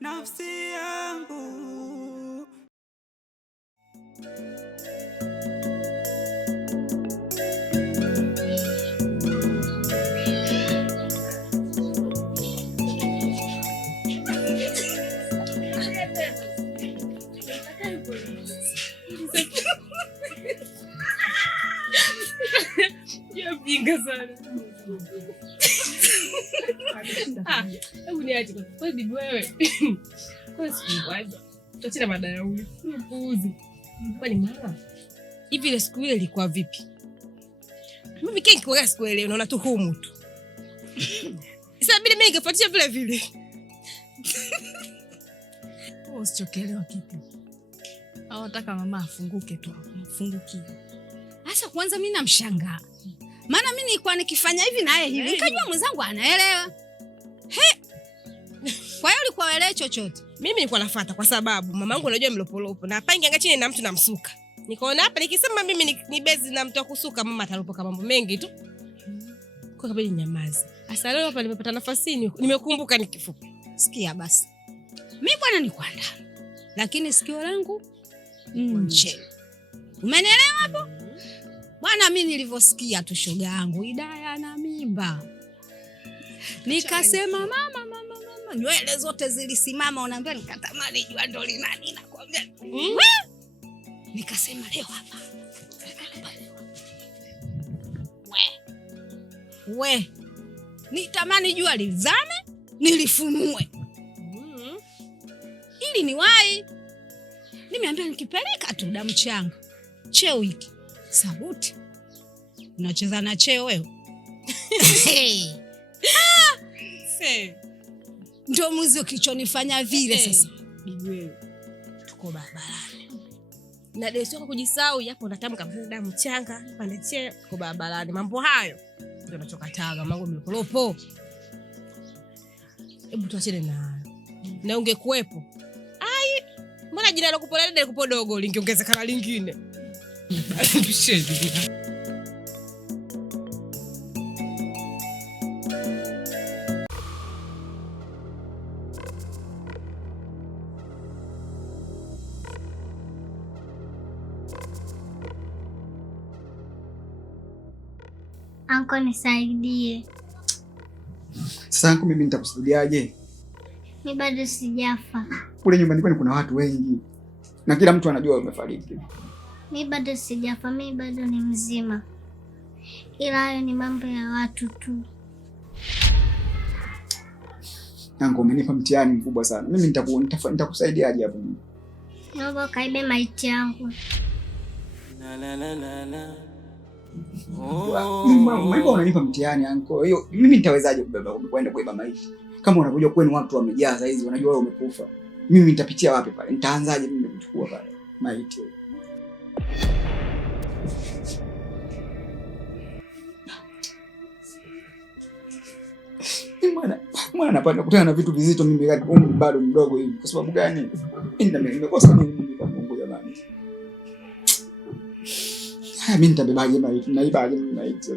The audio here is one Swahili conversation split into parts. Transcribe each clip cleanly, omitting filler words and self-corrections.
Nafsi yangu. Yapinga sana. Hebu niache kwa bibi wewe. Kwa siku waje. Tutachana baada ya huyu. Puuzi. Kwani mama? Hivi ile siku ile ilikuwa vipi? Mimi kingi kwa siku ile unaona tu humu tu. Sasa bila mimi ningefuatia vile vile. Usichokelewa kipi? Hawataka mama afunguke tu, afungukie. Sasa kwanza mimi namshangaa. Maana mimi nilikuwa nikifanya hivi na yeye hivi. Nikajua mwenzangu anaelewa. He. Kwa hiyo ulikuwa uelewe chochote. Mimi nilikuwa nafuata kwa sababu mamangu anajua mlopolopo na hapa ingeanga chini na mtu namsuka. Nikaona hapa nikisema mimi ni bezi na mtu akusuka mama atalopoka mambo mengi tu. Kwa kabili nyamazi. Sasa leo hapa nimepata nafasi nimekumbuka nikifupi. Sikia basi. Mimi bwana ni kwanda. Lakini sikio langu nje. Umenielewa hapo? Bwana mimi nilivyosikia tu shoga yangu Idaya na mimba. Nikasema mama nywele zote zilisimama, unaambia nikatamani jua ndo linani nakwambia. Nikasema leo hapa. We. Nitamani jua lizame, nilifunue. Ili niwahi. Nimeambia nikipeleka tu damu changa. Cheo hiki. Sabuti. Unacheza na cheo wewe? Ndio muziki kilichonifanya vile sasa. Wewe tuko barabarani. Na desi yako kujisahau hapo unatamka damu changa, pande cheo tuko barabarani. Mambo hayo ndio nachokataga mangu mlopolopo. Hebu tuachane na ungekuepo. Ai, mbona jina lako polele likupo dogo lingeongezeka lingine. Tushedi. Anko nisaidie. Sasa anko mimi nitakusaidiaje? Mimi bado sijafa. Kule nyumbani kwani kuna watu wengi. Na kila mtu anajua umefariki. Mimi bado sijafa, mimi bado ni mzima. Ila hayo ni mambo ya watu tu. Anko umenipa mtihani mkubwa sana. Mimi nitakusaidiaje hapo mimi? Naomba kaibe maiti yangu. Mbona unanipa mtihani anko? Hiyo mimi nitawezaje kwenda kuiba maiti? Kama unajua kwenu watu wamejaa saa hizi wanajua wewe umekufa. Mimi nitapitia wapi pale? Nitaanzaje mimi kuchukua pale maiti? Mwana napata kutana na vitu vizito mimi bado mdogo hivi. Kwa sababu gani? Nimekosa nini mimi kwa Mungu jamani? Mimi nitabebaje maiti? Naibaje maiti?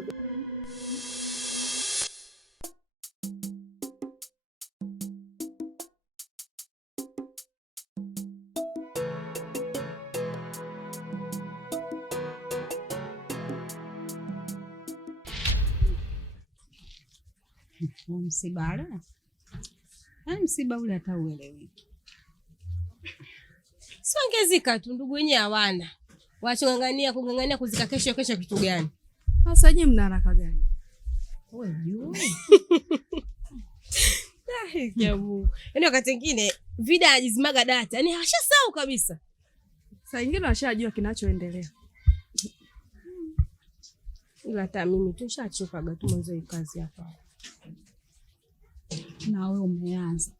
Msiba ule. Msiba ule hata ueleweki. Siongezika tu ndugu wenyewe hawana. Kung'ang'ania kuzika kesho kitu gani? Sasa nyinyi mna haraka gani? Wewe juu. Jamu. Yaani wakati mwingine Vida anajizimaga data. Yaani hashasahau kabisa. Saa nyingine washajua kinachoendelea. Ila hata mimi tushachokaga tu mwanzo hii kazi hapa. Na wewe umeanza.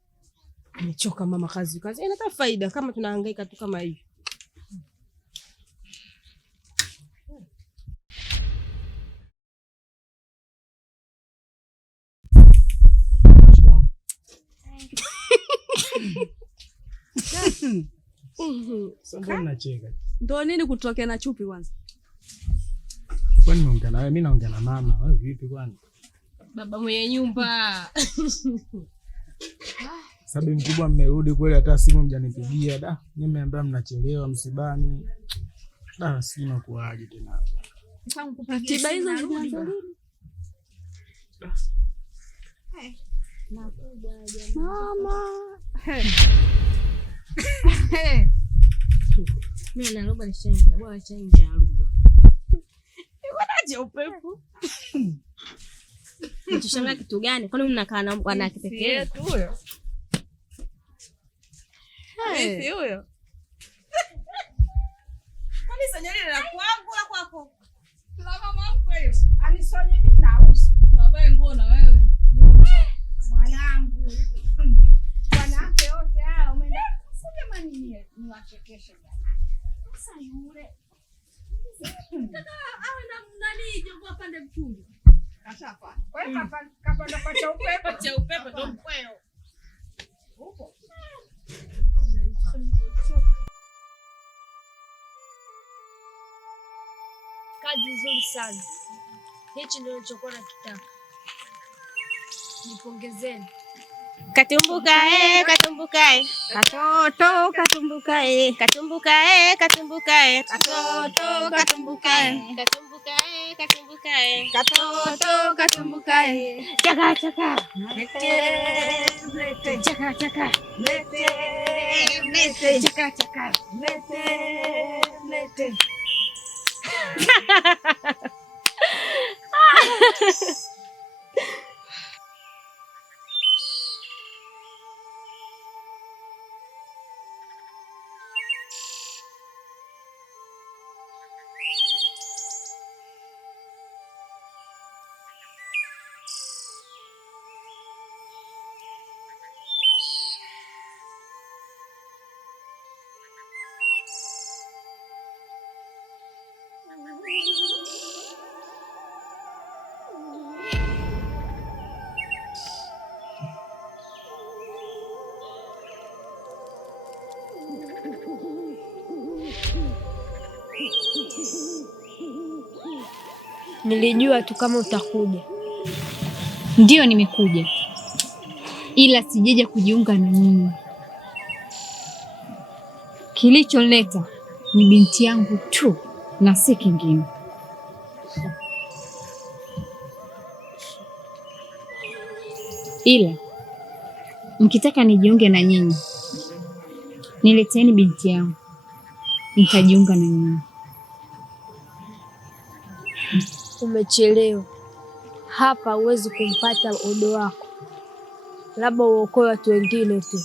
Nimechoka mama, kazi. Inata faida kama tunahangaika tu kama hivi. Sasa unacheka. Ndio nini kutokea na chupi kwanza? Kwani unaongea na wewe? Mimi naongea na mama. Wewe vipi kwani? Baba mwenye nyumba. Sababu mkubwa mmerudi kweli, hata simu mjanipigia. Da, mimi nimeambia mnachelewa msibani. Da, sina kuaje tena. Tiba hizo zinaanza lini? Mama. Mimi na roba nishaingia. Bwana nishaingia roba. Wanaje upepo? Mtushamia kitu gani? Kwani mnakaa na bwana kipekee tu huyo? Hivi huyo. Kwani sanyali la kwangu la kwako? La mama mko hiyo. Anisonye mimi na uso. Baba nguo na wewe. Mwanangu. Wanawake wote hao umeenda. Sema nini niwachekeshe bwana. Sasa yule. Nataka awe na nani jongo pande mtungi. Kashapa. Kwa hiyo kapanda pacha upepo ndo mkweo. Upo. Kazi nzuri sana. Hichi ndio nilichokuwa nakitaka. Nipongezeni. Katumbukae. Katoto katumbukae. Katoto katumbukae. Katoto katumbukae. Chaka chaka. Mete. Chaka chaka. Mete. Chaka chaka. Mete. Nilijua tu kama utakuja. Ndio nimekuja, ila sijaja kujiunga na nyinyi. Kilicholeta ni binti yangu tu na si kingine. Ila mkitaka nijiunge na nyinyi, nileteni binti yangu, nitajiunga na nyinyi. Umechelewa. Hapa huwezi kumpata odo wako, labda uokoe watu wengine tu.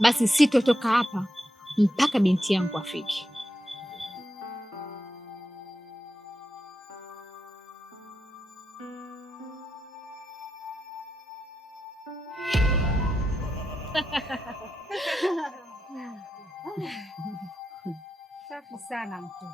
Basi sitotoka hapa mpaka binti yangu afike. Safi sana mtoto.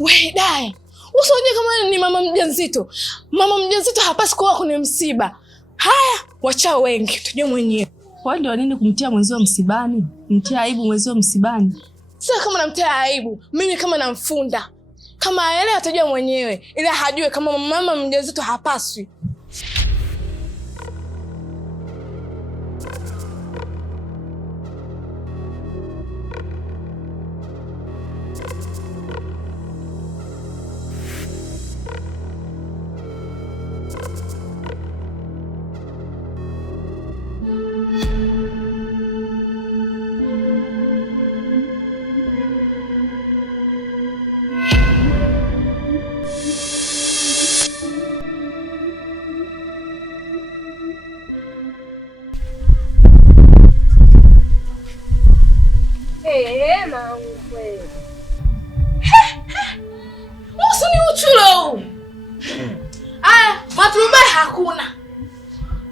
We dai, usione kama ni mama mjamzito. Mama mjamzito hapaswi kuwa kwenye msiba. Haya, wachao wengi, tujue mwenyewe. Kwa ndio nini kumtia mwenzio msibani? Mtia aibu mwenzio msibani. Sasa kama namtia aibu, mimi kama namfunda. Kama yale atajua mwenyewe, ila hajue kama mama mjamzito hapaswi. Musu ni uchulo. Aya, maturubai hakuna.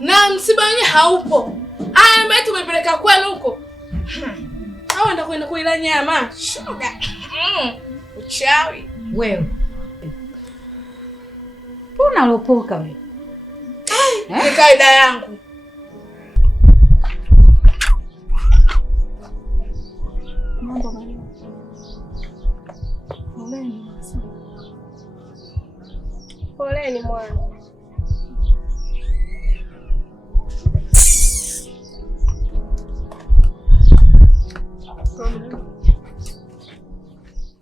Na msiba wenyewe haupo. Aya, mbona tumepeleka kwenu huko? Hawa ndio kwenda kuila nyama. Shoga. Uchawi. Wewe. Mbona lopoka wewe? Ni kaida yangu. Mambo gani? Poleni mwana.